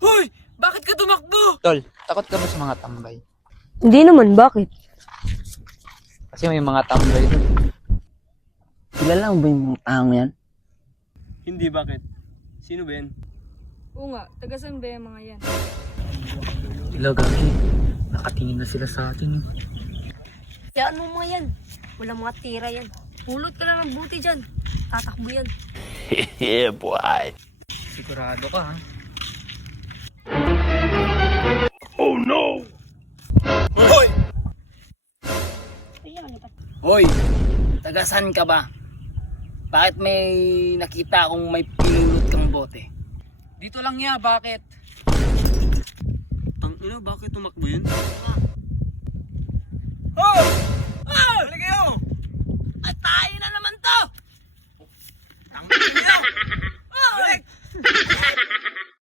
Hoy! Bakit ka tumakbo? Tol, takot ka ba sa mga tambay? Hindi naman, bakit? Kasi may mga tambay doon. Kilala mo ba yung mga taong yan? Hindi, bakit? Sino ba yan? Oo nga, taga saan ba yung mga yan? Sila gagi. Nakatingin na sila sa atin. Kayaan mo mga yan. Walang mga tira yan. Pulot ka lang ng buti dyan. Tatakbo yan. Yeah, boy. Sigurado ka ha? Oh no! Hoy! Hoy! Tagasan ka ba? Bakit may nakita akong may pinulot kang bote? Dito lang ya, bakit? Ang ina, bakit tumakbo yun?